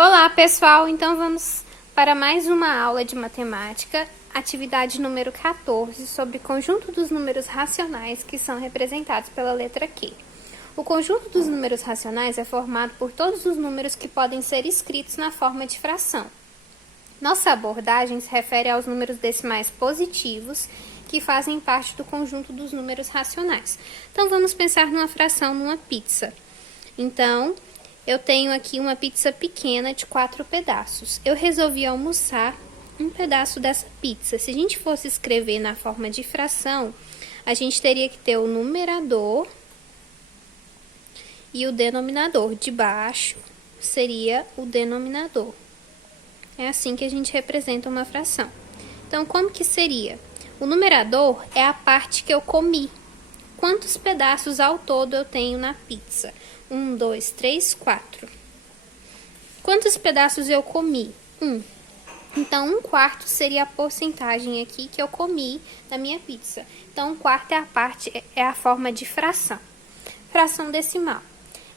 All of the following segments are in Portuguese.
Olá, pessoal! Então vamos para mais uma aula de matemática, atividade número 14, sobre conjunto dos números racionais que são representados pela letra Q. O conjunto dos números racionais é formado por todos os números que podem ser escritos na forma de fração. Nossa abordagem se refere aos números decimais positivos que fazem parte do conjunto dos números racionais. Então vamos pensar numa fração, numa pizza. Então, eu tenho aqui uma pizza pequena de 4 pedaços. Eu resolvi almoçar um pedaço dessa pizza. Se a gente fosse escrever na forma de fração, a gente teria que ter o numerador e o denominador. De baixo seria o denominador. É assim que a gente representa uma fração. Então, como que seria? O numerador é a parte que eu comi. Quantos pedaços ao todo eu tenho na pizza? 1, 2, 3, 4. Quantos pedaços eu comi? 1. Então, 1/4 seria a porcentagem aqui que eu comi da minha pizza. Então, 1/4 é a forma de fração. Fração decimal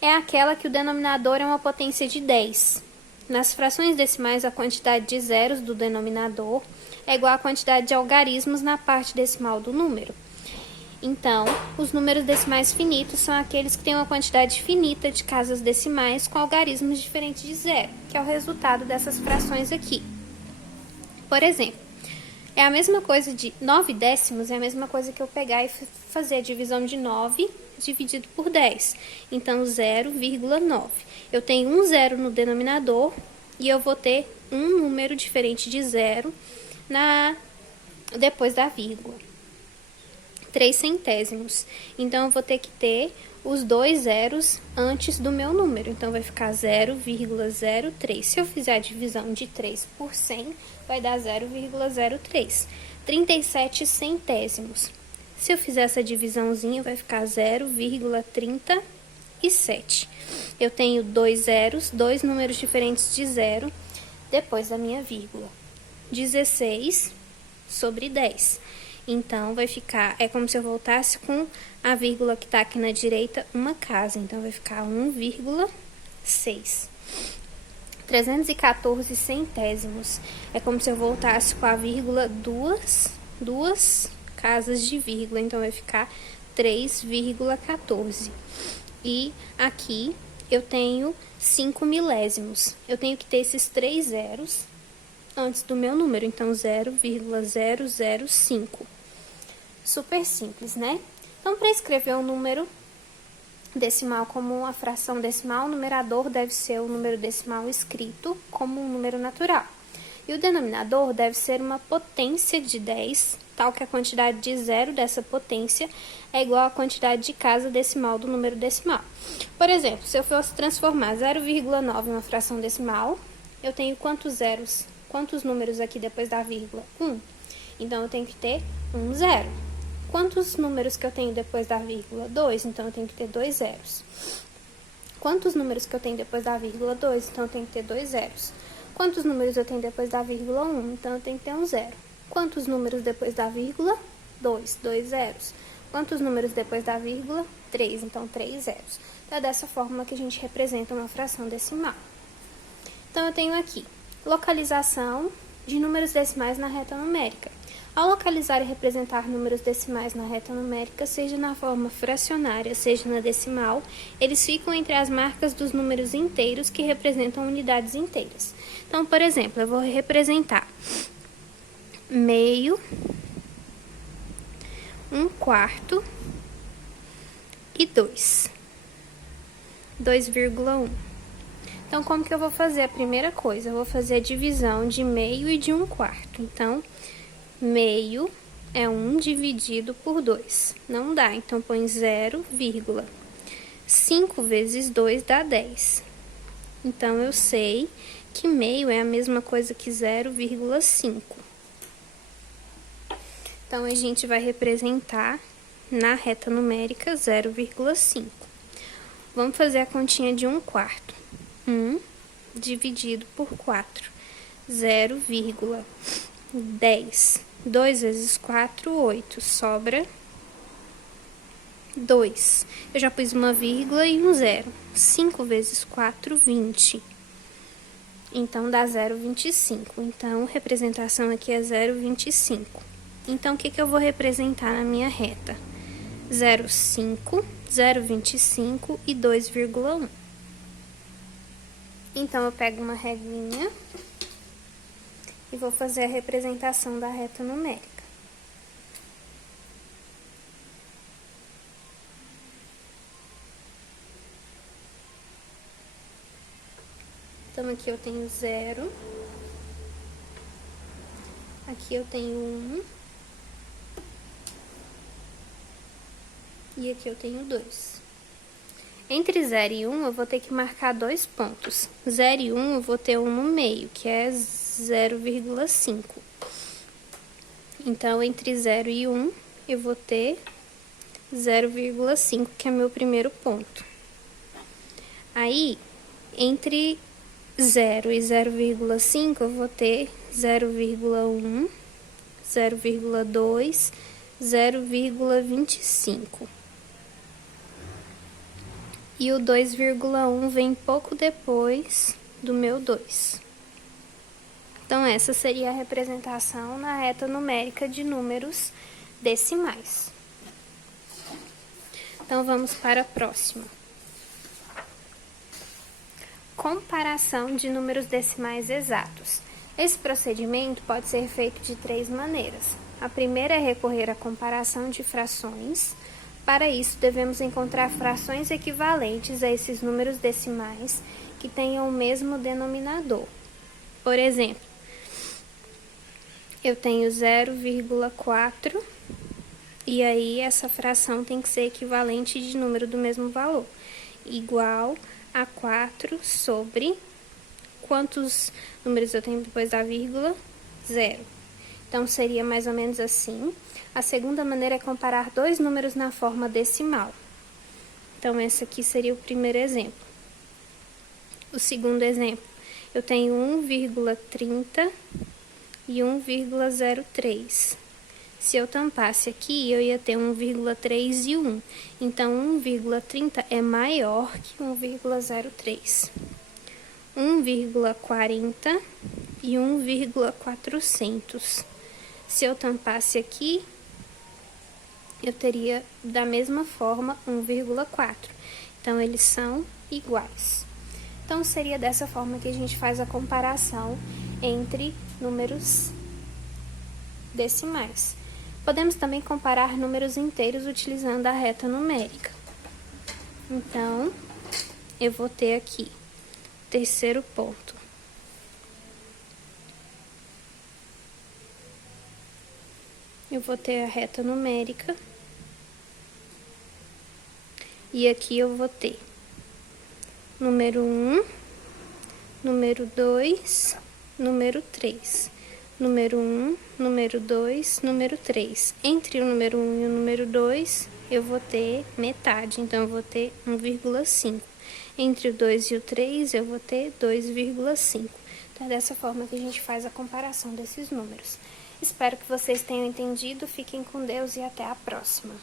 é aquela que o denominador é uma potência de 10. Nas frações decimais, a quantidade de zeros do denominador é igual à quantidade de algarismos na parte decimal do número. Então, os números decimais finitos são aqueles que têm uma quantidade finita de casas decimais com algarismos diferentes de zero, que é o resultado dessas frações aqui. Por exemplo, é a mesma coisa de 9 décimos, é a mesma coisa que eu pegar e fazer a divisão de 9 dividido por 10. Então, 0,9. Eu tenho um zero no denominador e eu vou ter um número diferente de zero depois da vírgula. 3 centésimos. Então, eu vou ter que ter os dois zeros antes do meu número. Então, vai ficar 0,03. Se eu fizer a divisão de 3 por 100, vai dar 0,03. 37 centésimos. Se eu fizer essa divisãozinha, vai ficar 0,37. Eu tenho dois zeros, dois números diferentes de zero, depois da minha vírgula. 16 sobre 10. Então, vai ficar, é como se eu voltasse com a vírgula que está aqui na direita, uma casa. Então, vai ficar 1,6. 314 centésimos. É como se eu voltasse com a vírgula duas casas de vírgula. Então, vai ficar 3,14. E aqui eu tenho 5 milésimos. Eu tenho que ter esses 3 zeros antes do meu número. Então, 0,005. Super simples, né? Então, para escrever um número decimal como uma fração decimal, o numerador deve ser o número decimal escrito como um número natural. E o denominador deve ser uma potência de 10, tal que a quantidade de zero dessa potência é igual à quantidade de casa decimal do número decimal. Por exemplo, se eu fosse transformar 0,9 em uma fração decimal, eu tenho quantos zeros, quantos números aqui depois da vírgula? 1. Então, eu tenho que ter um zero. Quantos números que eu tenho depois da vírgula? 2, então eu tenho que ter 2 zeros. Quantos números que eu tenho depois da vírgula? 2, então eu tenho que ter 2 zeros. Quantos números eu tenho depois da vírgula? 1, então eu tenho que ter um zero. Quantos números depois da vírgula? 2 zeros. Quantos números depois da vírgula? 3, então 3 zeros. Então é dessa forma que a gente representa uma fração decimal. Então eu tenho aqui localização de números decimais na reta numérica. Ao localizar e representar números decimais na reta numérica, seja na forma fracionária, seja na decimal, eles ficam entre as marcas dos números inteiros que representam unidades inteiras. Então, por exemplo, eu vou representar meio, 1/4 e 2. 2,1. Então, como que eu vou fazer a primeira coisa? Eu vou fazer a divisão de meio e de 1/4. Então, meio é 1 dividido por 2. Não dá, então põe 0, 5 vezes 2 dá 10. Então, eu sei que meio é a mesma coisa que 0,5. Então, a gente vai representar na reta numérica 0,5. Vamos fazer a continha de 1/4. 1 dividido por 4. 0,10. 2 vezes 4, 8. Sobra 2. Eu já pus uma vírgula e um zero. 5 vezes 4, 20. Então, dá 0,25. Então, representação aqui é 0,25. Então, o que eu vou representar na minha reta? 0,5, 0,25 e 2,1. Então, eu pego uma reguinha e vou fazer a representação da reta numérica. Então, aqui eu tenho 0, aqui eu tenho 1, e aqui eu tenho 2. Entre 0 e 1, eu vou ter que marcar 2 pontos. 0 e 1, eu vou ter um no meio, que é 0,5. Então, entre 0 e 1, eu vou ter 0,5, que é meu primeiro ponto. Aí, entre 0 e 0,5, eu vou ter 0,1, 0,2, 0,25. E o 2,1 vem pouco depois do meu 2. Então, essa seria a representação na reta numérica de números decimais. Então, vamos para a próxima. Comparação de números decimais exatos. Esse procedimento pode ser feito de 3 maneiras. A primeira é recorrer à comparação de frações. Para isso, devemos encontrar frações equivalentes a esses números decimais que tenham o mesmo denominador. Por exemplo, eu tenho 0,4 e aí essa fração tem que ser equivalente de número do mesmo valor, igual a 4 sobre quantos números eu tenho depois da vírgula? 0. Então, seria mais ou menos assim. A segunda maneira é comparar dois números na forma decimal. Então, esse aqui seria o primeiro exemplo. O segundo exemplo, eu tenho 1,30 e 1,03. Se eu tampasse aqui, eu ia ter 1,3 e 1. Então, 1,30 é maior que 1,03. 1,40 e 1,400. Se eu tampasse aqui, eu teria da mesma forma 1,4. Então, eles são iguais. Então, seria dessa forma que a gente faz a comparação entre números decimais. Podemos também comparar números inteiros utilizando a reta numérica. Então, eu vou ter aqui o terceiro ponto. Eu vou ter a reta numérica. E aqui eu vou ter número 1, número 2, número 3. Número 1, número 2, número 3. Entre o número 1 e o número 2, eu vou ter metade, então eu vou ter 1,5. Entre o 2 e o 3, eu vou ter 2,5. Então, é dessa forma que a gente faz a comparação desses números. Espero que vocês tenham entendido, fiquem com Deus e até a próxima.